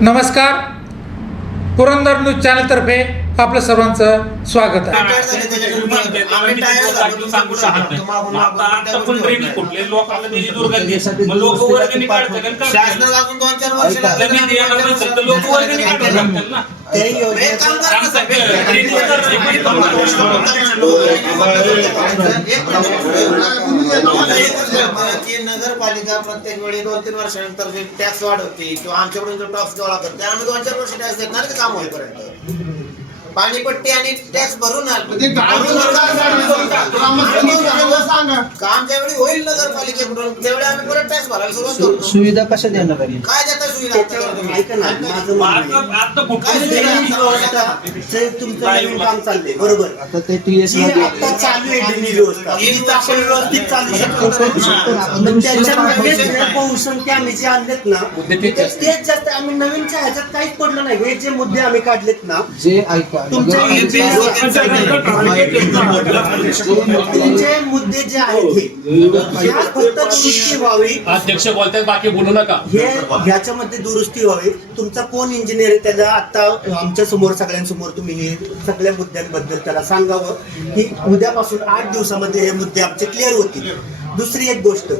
नमस्कार. पुरंदर न्यूज चॅनलतर्फे आपलं सर्वांचं स्वागत आहे. हे नगरपालिका प्रत्येक वेळी दोन तीन वर्षानंतर जे टॅक्स वाढवते किंवा आमच्याकडून जो टॅक्स गोळा करते आम्ही दोन चार वर्ष टॅक्स देणार ते काम होईपर्यंत. पाणीपट्टी आणि टॅक्स भरून आण- काम ज्यावेळी होईल नगरपालिकेकडून त्यावेळी आम्ही परत टॅक्स भरायला सुरुवात करतो. सुविधा कशा देणार आहे? काय देता तुमचं नवीन काम चाललंय बरोबर. आता ते टीएस जी आता चालू आहे ड्रेनेज व्यवस्था. आपण व्यवस्थित चालू शकतो. पण त्याच्यामध्ये जे बहुसंख्य आम्ही जे आणलेत ना तेच तेच जास्त आम्ही नवीनच्या ह्याच्यात काहीच पडलं नाही. हे जे मुद्दे आम्ही काढलेत ना जे ऐका हे तुमचे मुद्दे जे आहेत हे फक्त व्हावी अध्यक्ष बोलतात बाकी बोलू नका. हे ह्याच्यामध्ये दुरुस्ती व्हावी. तुमचा कोण इंजिनियर आहे त्याला आता आमच्यासमोर सगळ्यांसमोर तुम्ही हे सगळ्या मुद्द्यांबद्दल त्याला सांगावं. की उद्यापासून आठ दिवसामध्ये हे मुद्दे आमचे क्लिअर होतील. दुसरी एक गोष्ट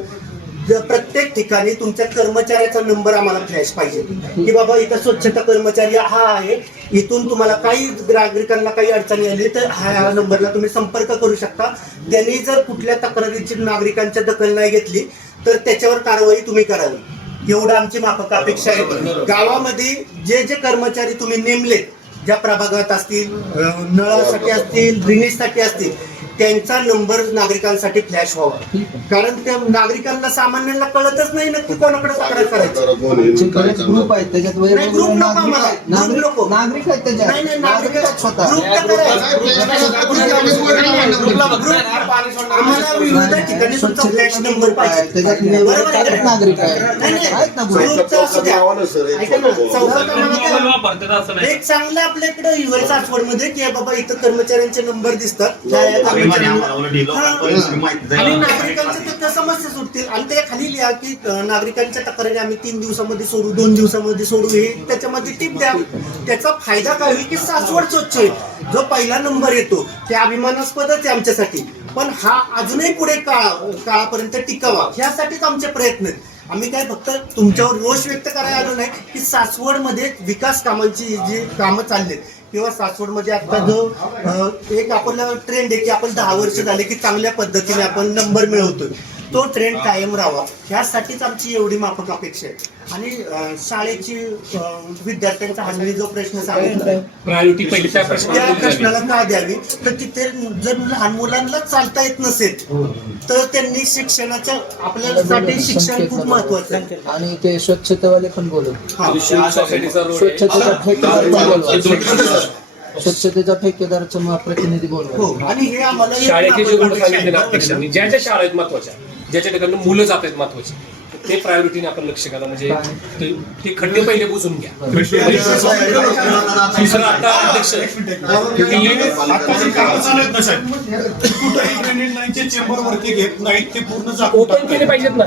प्रत्येक ठिकाणी तुमच्या कर्मचाऱ्याचा नंबर आम्हाला फ्लॅश पाहिजे. की बाबा इथं स्वच्छता कर्मचारी हा आहे इथून तुम्हाला काही नागरिकांना काही अडचणी आली तर हा ह्या नंबरला तुम्ही संपर्क करू शकता. त्यांनी जर कुठल्या तक्रारीची नागरिकांच्या दखल नाही घेतली तर त्याच्यावर कारवाई तुम्ही करावी. एवढं आमची माफक अपेक्षा आहे. गावामध्ये जे जे कर्मचारी तुम्ही नेमलेत ज्या प्रभागात असतील नळासाठी असतील ड्रेनेजसाठी असतील त्यांचा नंबर नागरिकांसाठी फ्लॅश व्हावा. कारण त्या नागरिकांना सामान्यांना कळतच नाही नक्की कोणाकडे तक्रार करायची. ग्रुप आहेत त्याच्यात ग्रुप नको नागरिक आम्हाला. आहेत. ग्रुप नागरिक नको. नागरिक आहेत त्याच्यात. नाही नाही नागरिक स्वतः. आम्हाला विविध ठिकाणी तुमचा फ्लॅश नंबर पाहिजे. त्याच्यात बरोबर आहे निवडक का? नागरिक आहेत. नाही, नाही. आहेत ना ग्रुप ग्रुपचं असू द्या. ऐका ना, चौदा क्रमांकात मोबाईल वापरतात असं नाही. एक चांगलं आपल्याकडे युएस आठवडमध्ये की बाबा इथं कर्मचाऱ्यांचे नंबर दिसतात. हा. आणि नागरिकांच्या तिथं समस्या सुटतील. आणि ते खाली लिहा की अं, नागरिकांच्या तक्रारी आम्ही तीन दिवसामध्ये सोडू दोन दिवसामध्ये सोडू. हे त्याच्यामध्ये टिप द्या. त्याचा फायदा काय होईल की सासवड स्वच्छ आहे. जो पहिला नंबर येतो ते अभिमानास्पदच आहे आमच्यासाठी. पण हा अजूनही पुढे काळ काळापर्यंत टिकावा ह्यासाठीच आमचे प्रयत्न आहेत. आम्ही काय फक्त तुमच्यावर रोष व्यक्त करायला आलो नाही की सासवडमध्ये विकास कामांची जी कामं चाललेत किंवा सासवडमध्ये आता जो एक आपण ट्रेंड आहे की आपण दहा वर्ष झाले की चांगल्या पद्धतीने आपण नंबर मिळवतोय. तो ट्रेंड कायम राहावा. ह्यासाठीच आमची एवढी माफक अपेक्षा आहे. आणि शाळेची विद्यार्थ्यांचा हल्ली जो प्रश्न सांगितला प्रायोरिटी पहिली त्या प्रश्नाला का द्यावी. तर तिथे जर लहान मुलांना चालता येत नसेल तर त्यांनी शिक्षणाच्या आपल्यासाठी शिक्षण खूप महत्वाचं आहे. आणि ते स्वच्छतेवाले पण बोलू. हा. सोसायटीचा रोड आहे. स्वच्छतेचा स्वच्छतेचा ठेकेदारचं प्रतिनिधी हो. बोलवा आणि हे आम्हाला शाळेचे ज्या ज्या शाळा आहेत महत्त्वाच्या ज्याच्या ठिकाणी मुलं जात आहेत महत्वाची ते प्रायोरिटीने आपण लक्ष करा म्हणजे ते- ते खड्डे पहिले बुजून घ्या. दुसरं आता अध्यक्ष चेंबर वरती घेत नाहीत ते पूर्ण ओपन केले पाहिजेत ना.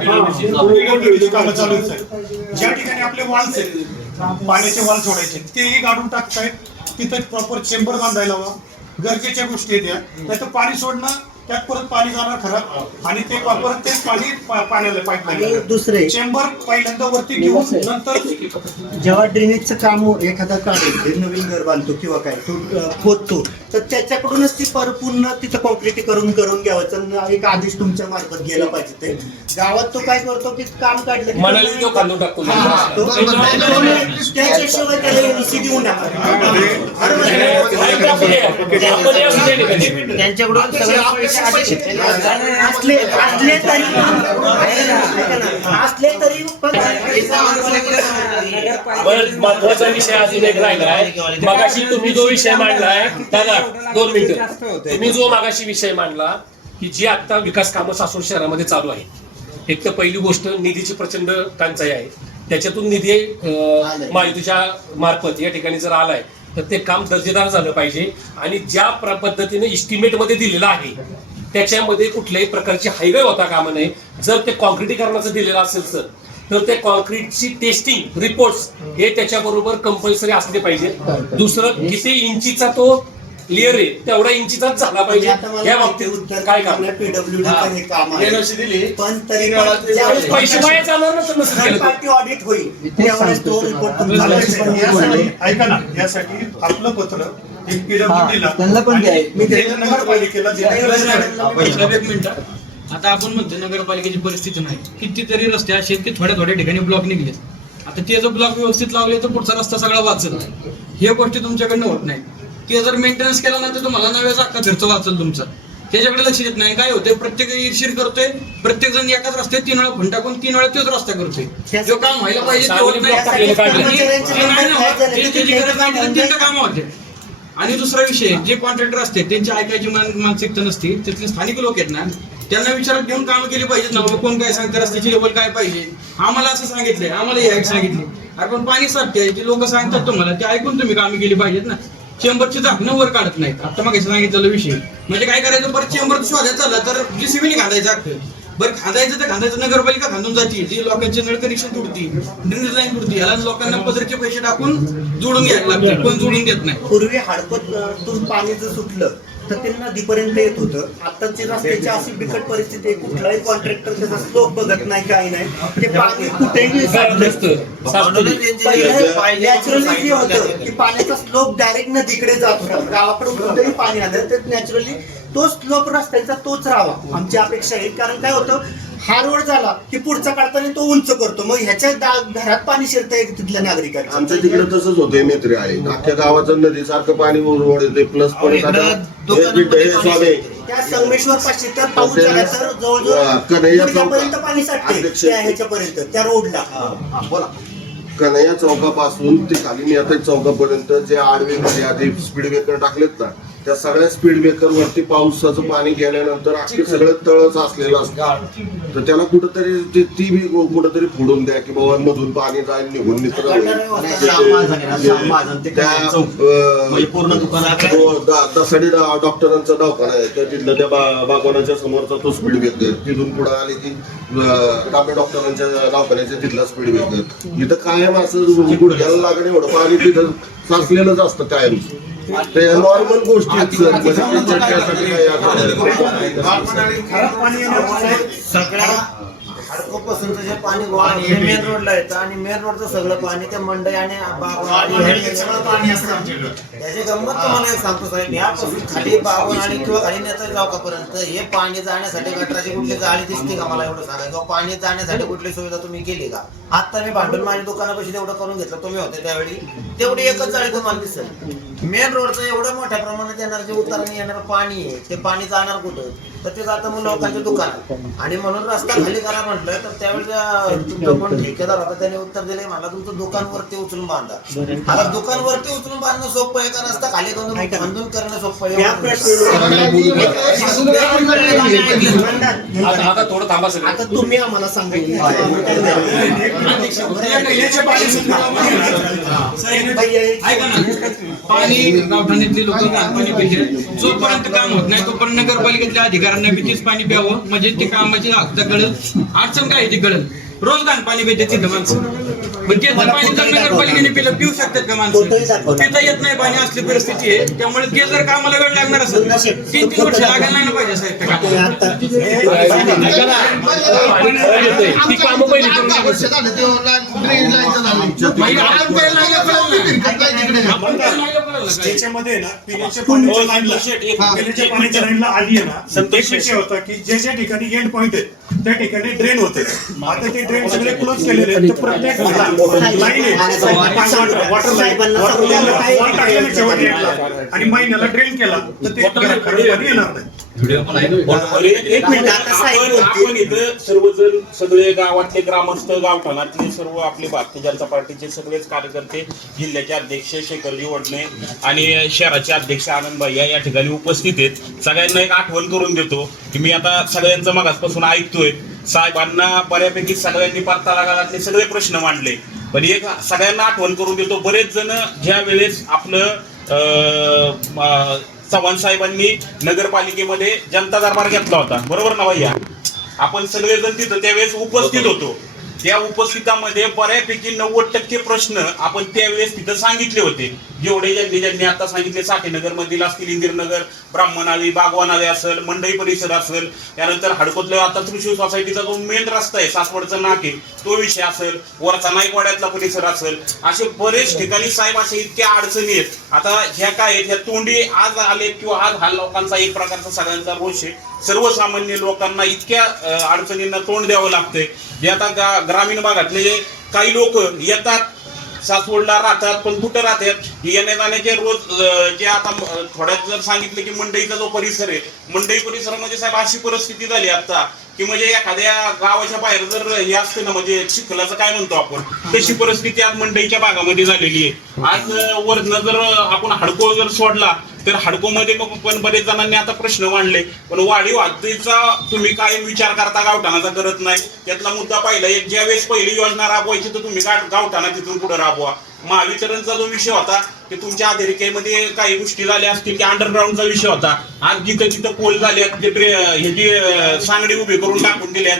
कामं चालू आहेत साहेब. ज्या ठिकाणी आपले वाल्स आहेत पाण्याचे वाल सोडायचे तेही काढून टाकतायत. तिथं प्रॉपर चेंबर बांधायला हवा. गरजेच्या गोष्टी आहेत या. नाही तर पाणी सोडणं त्यात परत पाणी जाणार खरं. आणि ते परत तेच पाणी पाण्याला आणि पाईप दुसरे चेंबर पहिल्यांदा वरती घेऊन नंतर जेव्हा ड्रेनेजचं काम एखादा काढेल नवीन घर बांधतो किंवा काय तो खोदतो तर त्याच्याकडूनच ती परिपूर्ण तिथं कॉन्क्रिटी करून करून घ्यावं एक आदेश तुमच्या मार्फत गेला पाहिजे. ते गावात तो काय करतो की काम काढलं त्याच्याशिवाय त्याला या सुद्धा ठिकाणी. त्यांच्याकडून असले असले तरी असले तरी पण महत्त्वाचा विषय अजून एक राहिलाय. मगाशी तुम्ही जो विषय मांडलाय दादा दोन मिनिटं. तुम्ही जो मागाशी विषय मांडला की जी आता विकास कामं सासवड शहरामध्ये चालू आहे एक तर पहिली गोष्ट निधीची प्रचंड टंचाई आहे. त्याच्यातून निधी अं, महायुतीच्या मार्फत या ठिकाणी जर आलाय तर ते काम दर्जेदार झालं पाहिजे. आणि ज्या पद्धतीने इस्टिमेटमध्ये दिलेलं आहे त्याच्यामध्ये कुठल्याही प्रकारची हायवे होता कामा नये. जर ते कॉन्क्रिटीकरणाचं दिलेलं असेल तर तर ते कॉन्क्रीटची टेस्टिंग रिपोर्ट्स हे त्याच्याबरोबर कंपल्सरी असले पाहिजे. दुसरं किती इंचीचा तो लेअर आहे तेवढा इंचीचाच झाला पाहिजे. या बाबतीत उत्तर काय काम हे. आहे. दिली. पण तरी पैसे वाया जाणार ना तर नसेल. पार्टी ऑडिट होईल. ऐका ना यासाठी आपलं पत्र एक पीडब्ल्यूडीला त्यांना पण द्या. मी ते- नगरपालिकेला दिलं. एक मिनिट. आता आपण म्हणतो नगरपालिकेची परिस्थिती नाही. कितीतरी रस्ते असे आहेत की थोड्या थोड्या ठिकाणी ब्लॉक निघले आता ते जर ब्लॉक व्यवस्थित लावले तर पुढचा रस्ता सगळा वाचल. हे गोष्टी तुमच्याकडनं होत नाही. ते जर मेंटेनन्स केला ना तर तुम्हाला नव्याचा अख्खा खर्च वाचल तुमचा. त्याच्याकडे लक्ष देत नाही. काय होतंय? प्रत्येक ईर्षीर करतोय. प्रत्येक जण एकाच रस्त्यात तीन वेळा फंड टाकून तीन वेळा तोच रस्ता करतोय. जो काम व्हायला पाहिजे ते नाही. नाही त्याची गरज नाही कामं होते. आणि दुसरा विषय जे कॉन्ट्रॅक्टर असते त्यांची ऐकायची मान- मानसिकता नसते तिथले स्थानिक लोक आहेत ना त्यांना विचारात घेऊन कामं केली पाहिजेत ना बाबा कोण काय सांगतं रस्त्याची लेवल काय पाहिजे? आम्हाला असं सांगितलंय आम्हाला हे सांगितले अरे पण पाणी साठते जे लोक सांगतात तुम्हाला ते ऐकून तुम्ही कामं केली पाहिजेत ना. चेंबरची झाकणं वर काढत नाहीत. आता मग सांगितलेला विषय. म्हणजे काय करायचं परत चेंबर शोधायचं झालं तर जीसीबीने सीबीने घालायचं बरं खांदायचं तर खांदायचं. नगरपालिका खांदून जाते. जी लोकांचे नळ कनेक्शन तुटती ड्रेनेज लाईन तुटती याला लोकांना पदरचे पैसे टाकून जोडून घ्यायला लागते. कोण जोडून देत नाही? पूर्वी हडपत तून पाणी जर सुटलं तर ते नदीपर्यंत येत होतं. आताची रस्त्याची अशी बिकट परिस्थिती आहे. कुठलाही कॉन्ट्रॅक्टर त्याचा स्लोप बघत नाही काही नाही. ते पाणी कुठेही. नॅचरली जे होतं की पाण्याचा स्लोप डायरेक्ट नदीकडे जात होता. गावाकडून कुठेही पाणी आलं तर नॅचरली तो स्लोप रस्त्यांचा तोच राहावा. आमची अपेक्षा आहे. कारण काय होतं? हा रोड झाला की पुढचा काढताना तो उंच करतो. मग ह्याच्या दा- घरात पाणी शिरतंय तिथल्या नागरिकांच्या आमच्या तिकडे तसंच होतंय मेत्री आहे. अख्ख्या गावाचं नदीसारखं पाणी ओढ येते प्लस परत आता हे स्वामी. त्या संगमेश्वर पाशी तर पाऊस झाला तर वा, जवळजवळ कन्हैया गुडघ्यापर्यंत चौक- पाणी साठते अध्यक्ष- त्या ह्याच्यापर्यंत त्या रोडला. बोला कन्हैया चौकापासून ते खाली नेता चौकापर्यंत जे आडवे मध्ये आधी स्पीड ब्रेकर टाकलेत ना त्या सगळ्या स्पीड ब्रेकर वरती पावसाचं पाणी गेल्यानंतर अख्खे सगळं तळच असलेलं असतं. तर त्याला कुठंतरी ते- ती बी कुठंतरी फोडून द्या की बाबा मधून पाणी जाईल निघून त्या दसाडी डा- डॉक्टरांचा दवाखाना आहे. त्या तिथलं त्या बागवानाच्या समोरचा तो स्पीड ब्रेकर तिथून पुढे आले की डांबे डॉक्टरांच्या दवाखान्याच्या तिथला स्पीड ब्रेकर इथं कायम असं गुडघ्याला लागणे एवढं. पाणी तिथं साचलेलंच असतं कायम. नॉर्मल गोष्टी खराब पाणी सगळ्या हडकोपासूनचं जे पाणी गोळा हे मेन रोडला येतं आणि मेन रोडचं सगळं पाणी त्या मंडई आणि त्याची गंमत तुम्हाला एक सांगतो साहेब यापासून खाली बागवाडी किंवा खाली नेता चौकापर्यंत हे पाणी जाण्यासाठी गटराची कुठली जाळी दिसते का मला एवढं सांगा? किंवा पाणी जाण्यासाठी कुठली सुविधा तुम्ही केली का? आता मी भांडून माझ्या दुकानापाशी तेवढं करून घेतलं तुम्ही होते त्यावेळी. तेवढी एकच जाळी तुम्हाला दिसेल. मेन रोडचं एवढं मोठ्या प्रमाणात येणार जे उतारणी येणार पाणी आहे ते पाणी जाणार कुठं? तर ते जातं मग लोकांच्या दुकानात. आणि म्हणून रस्ता खाली करा म्हटलं तर त्यावेळी त्या- तुमचा कोण ठेकेदार होता त्याने उत्तर दिले मला तुमचं दुकान वरती उचलून बांधा. आता दुकान वरती उचलून बांधणं सोपं आहे का? रस्ता खाली करून बांधून करणं सोपं आहे. आता आता थोडं थांबा सगळं. आता तुम्ही आम्हाला सांगितलं पिण्याचे पाणी सुद्धा ऐका ना. पाणी गावठाणातली लोक पाणी पाहिजे जोपर्यंत काम होत नाही तोपर्यंत नगरपालिकेतल्या अधिकाऱ्यांना बी तेच पाणी प्यावं. म्हणजे ते कामाची आता कळेल. अडचण काय ती कळेल. रोज घाण पाणी पाहिजे तिथं माणसं? पण जर पाणी जर नगरपालिकेने पिलं पिऊ शकतात का माणसं. पिता येत नाही पाणी असली परिस्थिती आहे. त्यामुळे ते जर कामाला वेळ लागणार असेल तीन तीन वर्ष लागायला नाही ना पाहिजे साहेब त्या कामाला. म्हणजे आपण त्याच्यामध्ये ना पिण्याच्या पाण्याच्या लाईनला पिण्याच्या पाण्याच्या लाईनला आली आहे ना विषय होता की जे जे ठिकाणी एंड पॉइंट आहे त्या ठिकाणी ड्रेन होते. आता ते ड्रेन सगळे क्लोज केलेले आहेत. प्रत्येक लाईन आहे. वॉटर लाईन वॉटर लाईन आणि महिन्याला ड्रेन केला. तर ते पाणी एक मिनिट. आपण. आपण इथं सर्वजण सगळे गावातले ग्रामस्थ गावठाणातले सर्व आपले भारतीय जनता पार्टीचे सगळेच कार्यकर्ते जिल्ह्याचे अध्यक्ष शेखरजी वडणे आणि शहराचे अध्यक्ष आनंद भैया या ठिकाणी उपस्थित आहेत. सगळ्यांना एक आठवण करून देतो की मी आता सगळ्यांचं मगासपासून ऐकतोय. साहेबांना बऱ्यापैकी सगळ्यांनी तळागाळातले सगळे प्रश्न मांडले. पण एक सगळ्यांना आठवण करून देतो. बरेच जण ज्या वेळेस आपलं चव्हाण साहेबांनी नगरपालिकेमध्ये जनता दरबार घेतला होता. बरोबर ना भैया? आपण सगळेजण तिथं त्यावेळेस उपस्थित होतो. त्या उपस्थितामध्ये बऱ्यापैकी नव्वद टक्के प्रश्न आपण त्यावेळेस तिथं सांगितले होते. जेवढे ज्यांनी ज्यांनी आता सांगितले साठेनगर मधील असतील इंदिरनगर ब्राह्मणाली बागवानाली असेल मंडई परिसर असेल त्यानंतर हडकोतल्या आता त्रिशूळ सोसायटीचा जो मेन रस्ता आहे सासवडचा आहे तो विषय असेल वरचा नाईकवाड्यातला परिसर असेल असे बरेच ठिकाणी साहेब असे इतक्या अडचणी आहेत. आता ह्या काय आहेत? ह्या तोंडी आज आले किंवा आज हा लोकांचा एक प्रकारचा सगळ्यांचा रोष आहे. सर्वसामान्य लोकांना इतक्या अडचणींना तोंड द्यावं लागतंय. जे आता गा- ग्रामीण भागातले जे म्हणजे काही लोक येतात सासवडला राहतात पण कुठं राहतात? येण्या जाण्याचे रोज जे आता थोड्यात जर सांगितलं की मंडईचा जो परिसर आहे मंडई परिसरामध्ये म्हणजे साहेब अशी परिस्थिती झाली आता की म्हणजे एखाद्या गावाच्या बाहेर जर हे असते ना म्हणजे चिखलाचं काय म्हणतो आपण? तशी परिस्थिती आज मंडईच्या भागामध्ये झालेली आहे. आज अं, वरनं जर आपण हडको जर सोडला तर हडकोमध्ये मग पण बरेच जणांनी आता प्रश्न मांडले पण वाढीव हद्दीचा तुम्ही काय विचार करता गावठाणाचा करत नाही? त्यातला मुद्दा पाहिला एक ज्यावेळेस पहिली योजना राबवायची तर तुम्ही गावठाणा तिथून पुढे राबवा. महावितरणचा जो विषय होता ते तुमच्या अधेरिकेमध्ये काही गोष्टी झाल्या असतील की अंडरग्राऊंडचा विषय होता. आज जिथं तिथं पोल झाले जे अं, सांगडी उभी करून टाकून डिप्या.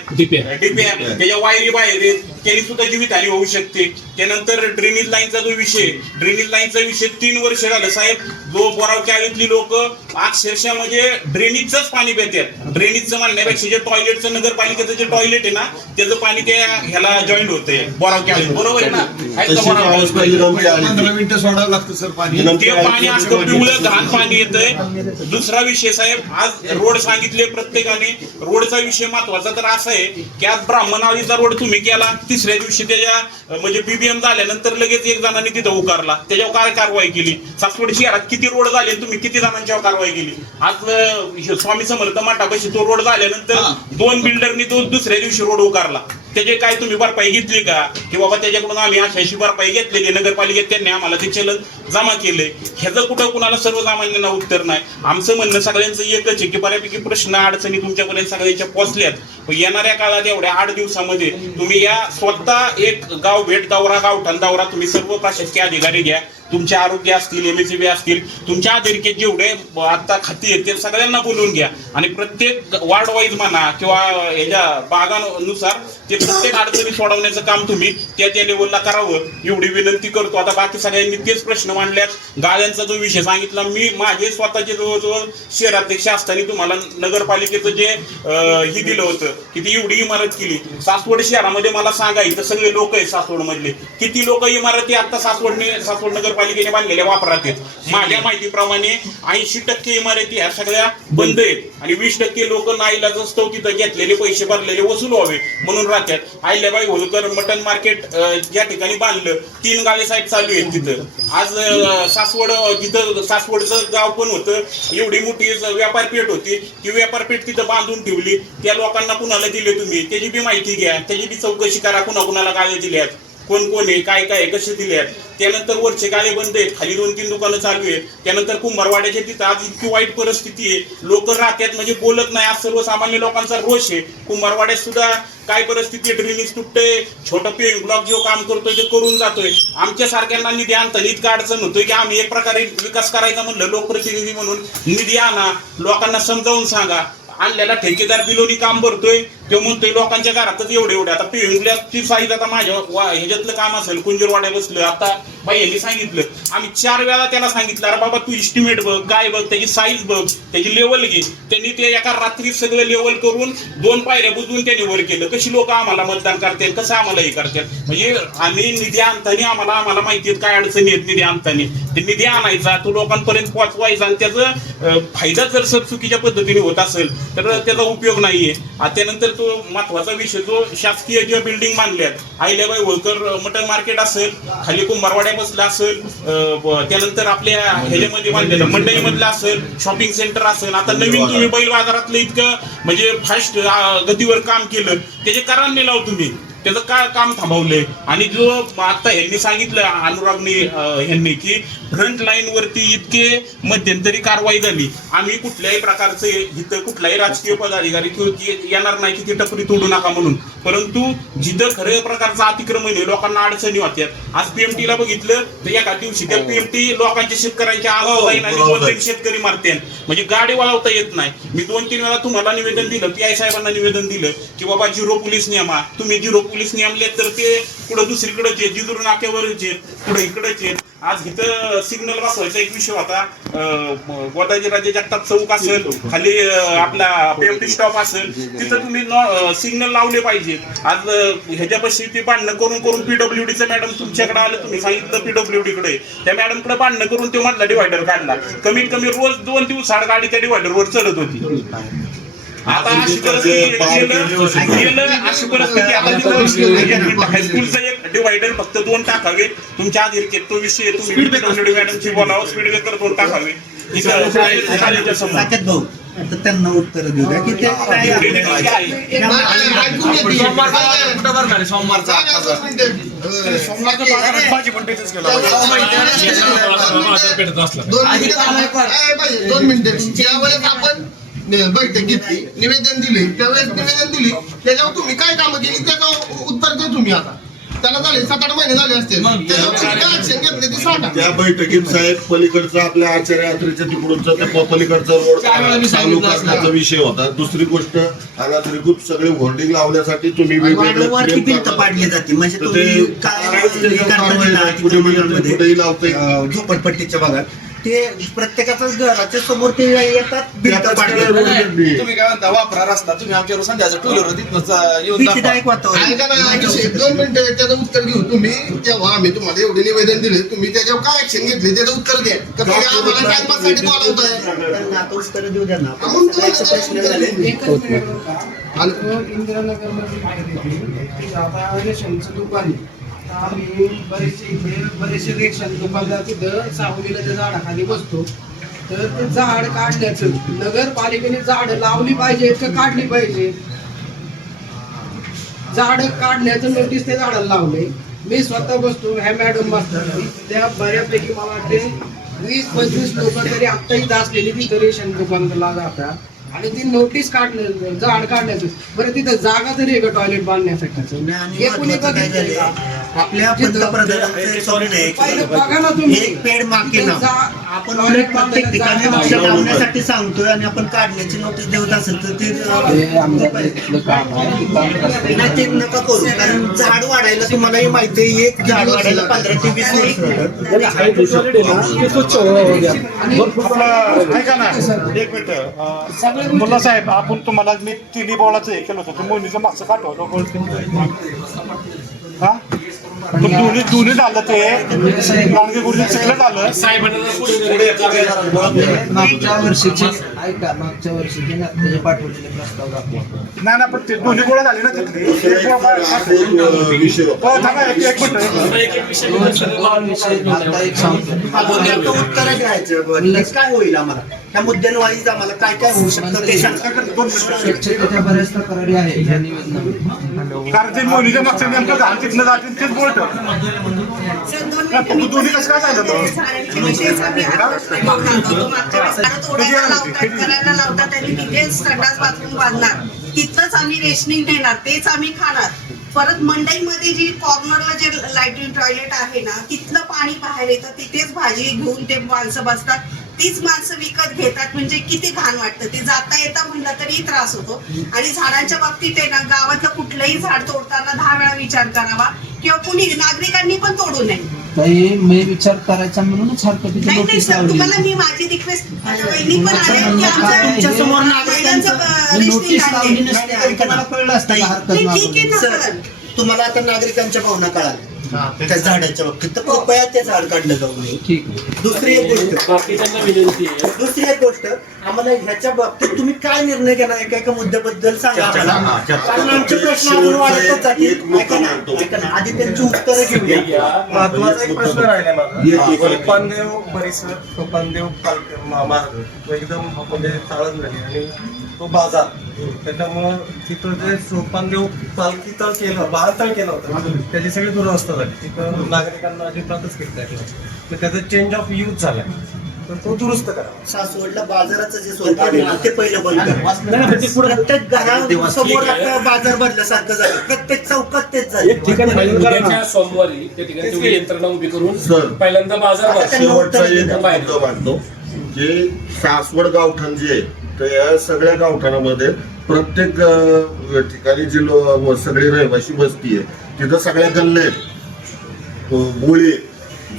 डिप्या त्याच्या वायरी बाहेर आहेत. त्यांनी सुद्धा जीवितहानी होऊ शकते. त्यानंतर ड्रेनेज लाईनचा जो विषय ड्रेनेज लाईनचा विषय तीन वर्ष झालं. साहेब जो बोराव कॅळीतली लोक अक्षरशः म्हणजे ड्रेनेजचंच पाणी पितात. ड्रेनेजचं म्हणण्यापेक्षा जे टॉयलेटचं नगरपालिकेचं जे टॉयलेट आहे ना त्याचं पाणी त्या ह्याला जॉईंट होतंय. बोराव कॅळी बरोबर आहे ना? आहेत का तशी बोराव आली पंधरा ती. मिनिटं सोडावं लागतं पाणी ते पाणी असतं पिवळं घाण पाणी येतंय. दुसरा विषय साहेब आज रोड सांगितले प्रत्येकाने. रोडचा विषय महत्त्वाचा तर असा आहे की आज ब्राह्मणावलीचा रोड तुम्ही केला तिसऱ्या दिवशी त्याच्या म्हणजे बीबीएम झाल्यानंतर लगेच एक जणांनी तिथं उकारला. त्याच्यावर काय कारवाई केली? सासवड शहरात किती रोड झाले तुम्ही किती जणांच्यावर कारवाई केली? आज स्वामी समर्थ मठापाशी तो रोड झाल्यानंतर दोन बिल्डरनी तो दुसऱ्या दिवशी रोड उकारला. त्याचे काय तुम्ही भरपाई घेतली का? की बाबा त्याच्याकडून आम्ही अशाशी अशी भरपाई घेतलेली नगरपालिकेत त्यांनी आम्हाला ते चलन जमा केले. ह्याचं कुठं कुणाला सर्वसामान्यांना उत्तर नाही. आमचं म्हणणं सगळ्यांचं एकच आहे की बऱ्यापैकी प्रश्न अडचणी तुमच्यापर्यंत सगळ्यांच्या पोचल्यात. येणाऱ्या काळात एवढ्या आठ दिवसामध्ये तुम्ही या स्वतः एक गाव भेट दौरा गावठाण दौरा तुम्ही सर्व प्रशासकीय अधिकारी घ्या. तुमचे आरोग्य असतील एम एस असतील तुमच्या अतिरिक्त जेवढे आता खाती आहेत ते सगळ्यांना बोलवून घ्या. आणि प्रत्येक वार्ड वाईज म्हणा किंवा याच्या बागानुसार ते प्रत्येक अडचणी सोडवण्याचं काम तुम्ही त्या त्या लेवलला करावं. एवढी विनंती करतो. आता बाकी सगळ्यांनी तेच प्रश्न मांडल्यात. गाळ्यांचा जो विषय सांगितला मी माझे स्वतःचे जवळजवळ शहराध्यक्ष असताना तुम्हाला नगरपालिकेचं जे हे दिलं होतं की ती एवढी इमारत केली. सासवड शहरामध्ये मला सांगा इथं सगळे लोक आहेत सासवड मधले किती लोक इमारती आता सासवडने सासवड नगरपालिकेने बांधलेल्या वापरात आहेत? माझ्या माहितीप्रमाणे ऐंशी टक्के इमारती ह्या सगळ्या बंद आहेत. आणि वीस टक्के लोक नाईलाज असतो तिथं घेतलेले पैसे भरलेले वसूल व्हावे म्हणून राहतात. अहिल्याबाई होलकर मटन मार्केट ज्या ठिकाणी बांधलं. तीन गावे साईड चालू आहेत तिथं. आज सासवड तिथं सासवडचं गाव पण होतं एवढी मोठी व्यापारपेठ होती. ती व्यापारपेठ तिथं बांधून ठेवली. त्या लोकांना कुणाला दिले तुम्ही? त्याची बी माहिती घ्या. त्याची बी चौकशी करा कुणा कुणाला गाळे दिल्यात कोण कोण आहे काय काय कसे दिल्यात. त्यानंतर वरचे गाळे बंद आहेत खाली दोन तीन दुकानं चालू आहेत. त्यानंतर कुंभारवाड्याच्या तिथं आज इतकी वाईट परिस्थिती आहे. लोक राहतात म्हणजे बोलत नाही आज सर्वसामान्य लोकांचा रोष आहे. कुंभारवाड्यात सुद्धा काय परिस्थिती आहे ड्रेनेज तुटतंय छोटं पेन ब्लॉक जो काम करतोय ते करून जातोय. आमच्या सारख्यांना निधी आणताना इतका अडचण होतोय की आम्ही एक प्रकारे विकास करायचा म्हणलं लोकप्रतिनिधी म्हणून निधी आणा. लोकांना समजावून सांगा. आणलेला ठेकेदार बिलोनी काम भरतोय. तो म्हणतोय लोकांच्या घरातच एवढे एवढे आता पिंगल्याची साईज आता माझ्या वा- ह्याच्यातलं काम असेल कुंजरवाड्या बसलं आता बाई यांनी सांगितलं. आम्ही चार वेळा त्याला सांगितलं अरे बाबा तू इस्टिमेट बघ काय बघ त्याची साईज बघ त्याची लेवल घे. त्यांनी ते एका रात्री सगळं लेवल करून दोन पायऱ्या बुजवून त्यांनी वर केलं. कशी लोक आम्हाला मतदान करतात कसं आम्हाला हे करतात? म्हणजे आम्ही निधी आणताना आम्हाला आम्हाला माहिती आहेत काय अडचणी आहेत निधी आणताना. ते निधी आणायचा तो लोकांपर्यंत पोहोचवायचा आणि त्याचा फायदा जर सर चुकीच्या पद्धतीने होत असेल तर त्याचा उपयोग नाहीये. त्यानंतर तो महत्त्वाचा विषय जो शासकीय ज्या बिल्डिंग मानल्यात अहिल्याबाई होळकर मटन मार्केट असेल खाली कुंभारवाड्या बसला असेल त्यानंतर आपल्या ह्याच्यामध्ये बांधलेलं मंडईमधलं असेल शॉपिंग सेंटर असेल. आता नवीन तुम्ही बैल बाजारातलं इतकं म्हणजे फास्ट गतीवर काम केलं. त्याचे कारण नाही लाव तुम्ही. त्याचं काय काम थांबवलंय? आणि जो आता यांनी सांगितलं अनुरागने यांनी की फ्रंट लाईन वरती इतके मध्यंतरी कारवाई झाली. आम्ही कुठल्याही प्रकारचे इथं कुठलाही राजकीय पदाधिकारी येणार नाही की ती टपरी तोडू नका म्हणून. परंतु जिथं खऱ्या प्रकारचं अतिक्रमण आहे लोकांना अडचणी होत्यात. आज पीएमटी ला बघितलं तर एका दिवशी त्या पीएमटी लोकांच्या शेतकऱ्यांच्या आगाव आणि दोन तीन शेतकरी मारते म्हणजे गाडी वळवता येत नाही. मी दोन तीन वेळा तुम्हाला निवेदन दिलं पी आय साहेबांना निवेदन दिलं की बाबा झिरो पोलीस नियमा तुम्ही झिरो पोलीस नेमले तर ते कुठं दुसरीकडेच आहेत जिजूर नाक्यावरच आहेत कुठं इकडेच आहेत. आज इथं सिग्नल बसवायचा एक विषय होता. गोदाजी राजे जगताप चौक असेल खाली आपला पेमटी स्टॉप असेल तिथं तुम्ही सिग्नल लावले पाहिजेत. आज ह्याच्यापाशी ते भांडणं करून करून पीडब्ल्यूडीचं मॅडम तुमच्याकडे आलं तुम्ही सांगितलं पीडब्ल्यूडी कडे. त्या मॅडमकडे भांडणं करून ते मधला डिवायडर काढला. कमीत कमी रोज दोन दिवस आड गाडी त्या डिवायडरवर चढत होती. आता अशी परिस्थिती अशी परिस्थिती आता हायस्कूलचं एक डिवायडर फक्त दोन टाकावे. तुमच्या आधी तो विषय तुम्ही मॅडमची बोलावं स्पीड ब्रेकर दोन टाकावे. भाऊ त्यांना उत्तर देऊ द्या की ते असला दोन मिनिटं. ज्यावेळेस आपण बैठक घेतली निवेदन दिले. त्यावेळेस निवेदन दिली त्याच्यावर तुम्ही काय कामं केली? त्याचं उत्तर द्या तुम्ही आता. त्याला झाले सात आठ महिने झाले असते. त्या बैठकीत साहेब पलीकडचा आपल्या आचार्य यात्रेच्या तिकडूनचा पलीकडचा रोड चालू करण्याचा विषय होता. दुसरी गोष्ट अनाधिकृत सगळे होर्डिंग लावण्यासाठी तुम्ही. पाडली जाते. म्हणजे कुठेही लावता. अं, झोपडपट्टीच्या भागात. ते प्रत्येकाच्याच घराच्या समोर ते येतात भिंत. तुम्ही काय म्हणता वापरा रस्ता तुम्ही आमच्यावर संध्याचं टू व्हीलर तिथनं येऊन दाखवा. भीतीदायक वातावरण. ऐका ना अभिषेक, दोन मिनिटं त्याचं उत्तर घेऊ. तुम्ही तेव्हा आम्ही तुम्हाला एवढे निवेदन दिले तुम्ही त्याच्यावर काय ऍक्शन घेतली त्याचं उत्तर द्या का तुम्ही आम्हाला टाइमपाससाठी बोलावताय? त्यांना आता उत्तर देऊ द्या ना. आपण सगळ्यांचे प्रश्न झाले. आता रेशनचं दुकान आहे. आम्ही बरेचसे इकडे बरेचसे रेशन दुकानदार तिथं सावलीला त्या झाडाखाली बसतो. तर ते झाड काढण्याचं नगरपालिकेने झाड लावली पाहिजे का काढली पाहिजे? झाड काढण्याचं नोटीस त्या झाडाला लावले मी स्वतः बसतो ह्या मॅडम बसतात त्या बऱ्यापैकी मला वाटते वीस पंचवीस लोक तरी आत्ता इथं असलेली तिथं रेशन दुकानला जातात. आणि ती नोटीस काढलं झाड काढण्याचं बरं तिथं जागा तरी आहे का टॉयलेट बांधण्यासाठी? आणि हे कुणी महत्त्वाचं आपल्या पंतप्रधानांचं एक आहे पेड मागे ना. आपण उलट प्रत्येक ठिकाणी वृक्ष लावण्यासाठी सांगतोय आणि आपण काढण्याची नोटीस देत असेल तर ते नका करू कारण झाड वाढायला तुम्हालाही माहिती आहे एक झाड वाढायला पंधरा ते वीस एक मिनिट. मुल्ला साहेब आपण तुम्हाला मी तिन्ही बॉलाचं हे केलं होतं. ते मोनीचं मागचं काढतो हा? तुम दोन्ही दोन्ही झालं ते. गाडगे गुरुजी चिखलं झालं. मागच्या वर्षीचे ऐका मागच्या वर्षीचे नागपूरचे पाठवलेले प्रस्ताव दाखवा. नाही ना पण ते दोन्ही गोळा झाले ना तिथले एक गोळा बाहेर हा हो, थांबा, एक एक मिनिट एक एक विषय आता एक सांगतो. उत्तर घ्यायचं बरं. काय होईल आम्हाला? त्या मुद्द्यांवाईज आम्हाला काय काय होऊ शकतं ते स्वच्छतेच्या बऱ्याच तक्रारी आहेत. या निवेदनामध्ये कारण ते मोनीच्या मागचं नेमकं झालं तिथलं जातील तेच बोलत तू दोन्ही कसं काय झालं त्यांनी तिथेच संडास बाथरूम बांधणार. तिथंच आम्ही रेशनिंग देणार तेच आम्ही खाणार. परत मंडईमध्ये जी कॉर्नरला जे लाईटिंग टॉयलेट आहे ना तिथलं पाणी बाहेर येतं तिथेच भाजी घेऊन ते माणसं बसतात. तीच माणसं विकत घेतात म्हणजे किती घाण वाटतं. ते जाता येता म्हणलं तरी त्रास होतो. आणि झाडांच्या बाबतीत आहे ना गावातलं कुठलंही झाड तोडताना दहा वेळा विचार करावा. किंवा कुणी नागरिकांनी पण तोडू नये. मी विचार करायचा म्हणूनच हरकतीची नाही नाही नोटीस सर लावली. तुम्हाला मी माझी रिक्वेस्ट पण की आमच्या अं, नोटीस लावली. नसते. ऐका ना. कळलं असतं का हरकत नाही, ठीक आहे? ना सर सर. तुम्हाला आता नागरिकांच्या भावना कळाल्या. त्या झाडाच्या बाबतीत. तर कृपया ते झाड काढलं जाऊ नये ठीक आहे. दुसरी एक गोष्ट. बाकीच्यांना विनंती आहे. दुसरी एक गोष्ट आम्हाला ह्याच्या बाबतीत तुम्ही काय निर्णय घेणार? एका एका मुद्द्याबद्दल सांगा आम्हाला. कारण आमचे प्रश्न अजून वाढतच जातील. ऐका ना ऐका ना आधी त्यांची उत्तरं घेऊया. महत्त्वाचा एक प्रश्न राहिला माझा सोपानदेव परिसर मा- मार्ग. तो एकदम म्हणजे चाळण झाली आणि तो बाजार. त्याच्यामुळं तिथं जे सोपानदेव पालखी तळ केलं बाळतळ केलं होतं. त्याची सगळी दुरवस्था झाली. तिथं नागरिकांना अजिबातच नव्हतं. तर त्याचा चेंज ऑफ यूज झालाय तर तो दुरुस्त करा. सासवडला बाजाराचं जे स्वरूप आहे ना, ते पहिलं बंद करा. प्रत्येक घरासमोर आता बाजार भरल्यासारखं झालं. प्रत्येक चौकात तेच झालं. सोमवारी त्या ठिकाणी तेवढी यंत्रणा उभी करून. पहिल्यांदा बाजार शेवटचा एक. मुद्दा जे सासवड गावठाण जे आहे तर या सगळ्या गावठाणामध्ये प्रत्येक ठिकाणी जी लो सगळी रहिवाशी वस्ती आहे तिथं सगळ्या गल्ले आहेत. अ, मुळे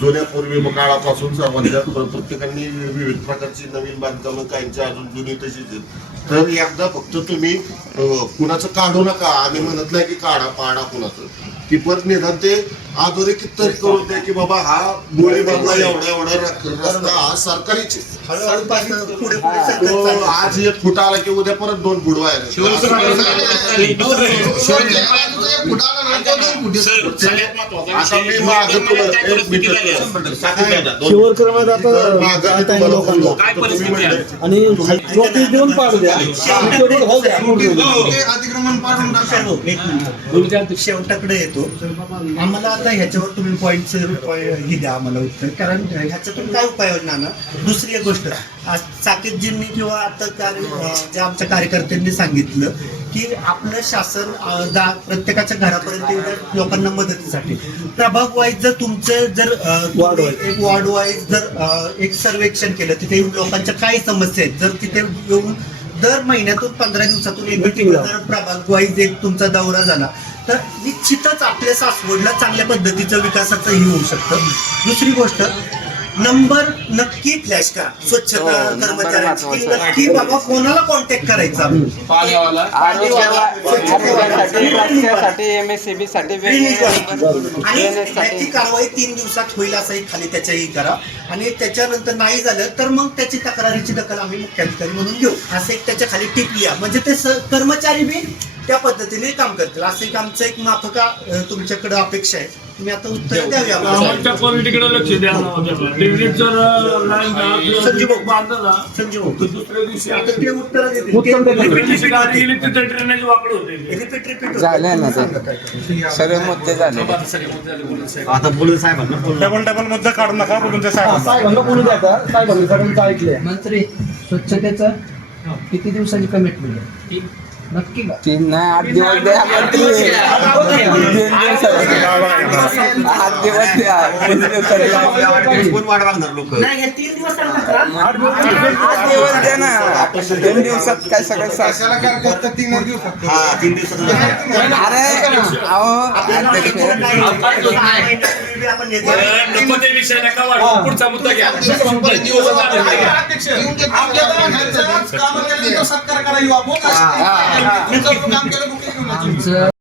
जुन्या पूर्वी काळापासून सर्वांच्या प्रत्येकांनी विविध प्रकारची नवीन बांधकामं काहींची अजून जुनी तशीच आहेत. तर एकदा फक्त तुम्ही कुणाचं काढू नका. आम्ही म्हणत नाही की काढा पाडा कुणाचं. की परत निदान ते अधोरेखित तरी करून द्या की बाबा हा मुळे बांधला एवढा एवढा रस्ता हा सरकारीच चाललं. आज एक फुट आला की उद्या परत दोन फुट व्हायला शेवटच्या बाजूचा एक फुट आला ना, तो दोन फुट येतो. सगळ्यात महत्त्वाचा आता विषय मी मागं युवकांना तुला काय एक परिस्थिती मिनिट झाली आहे? दोन- शिवरक्रमात आता तर मागं मी तुम्हाला बोललो. काय तुम्ही परिस्थिती म्हणले, आहे? आणि देऊन पाडू द्या. द्या ते अतिक्रमण पाडून टाका. मिनिट. शेवटाकडे येतो. आम्हाला आता ह्याच्यावर तुम्ही पॉईंट ही द्या आम्हाला उत्तर. कारण ह्याच्यातून काय उपाययोजना ना? दुसरी एक गोष्ट आज साकेतजींनी किंवा आता ज्या आमच्या कार्यकर्त्यांनी सांगितलं की आपलं शासन दा- प्रत्येकाच्या घरापर्यंत लोकांना मदतीसाठी. प्रभाग वाईज जर तुमचं जर तुम्ही एक वॉर्ड वाईज जर एक सर्वेक्षण केलं तिथे येऊन लोकांच्या काय समस्या आहेत जर तिथे येऊन दर महिन्यातून पंधरा दिवसातून एक. जर प्रभाग वाईज एक तुमचा दौरा झाला. तर निश्चितच आपल्या सासवडला चांगल्या पद्धतीचं विकासाचं ही होऊ शकतं. दुसरी गोष्ट नंबर नक्की फ्लॅश करा. स्वच्छता हो, कर्मचाऱ्यांची. नक्की बाबा कोणाला कॉन्टॅक्ट करायचा? आणि याची कारवाई तीन दिवसात होईल असंही खाली त्याच्याही करा. आणि त्याच्यानंतर नाही झालं तर मग त्याची तक्रारीची दखल आम्ही मुख्याधिकारी म्हणून घेऊ. असं एक त्याच्याखाली टिप लिहा म्हणजे ते कर्मचारी बी त्या पद्धतीने काम करतील. असं एक आमचं एक माफका तुमच्याकडे अपेक्षा आहे. तुम्ही आता उत्तर द्यावी आम्हाला क्वालिटीकडे लक्ष द्या डेव्हिड जर संजीव. बांधला दुसऱ्या दिवशी आता ते उत्तर ड्रेनेज वाकडं होते. रिपीट रिपीट ना सगळे मुद्दे झाले. डबल डबल मुद्दा काढू नका बोलून ते साहेब साहेबांना बोलू द्या आता. साहेबांनी सगळ्यांचं ऐकलंय. मंत्री स्वच्छतेचं किती दिवसाची कमिटमेंट आहे? नक्की का तीन नाही आठ दिवस द्या तीन आठ दिवस द्या तीन हे दिवस आठ दिवस द्या ना तीन दिवसात काय सगळं दिवसात अरे अहो आपण नको ते विषय नका वाढवू. पुढचा मुद्दा घ्या. सत्कार करा युवा नक्की. काम केलं बुकिंग घेऊन आमचं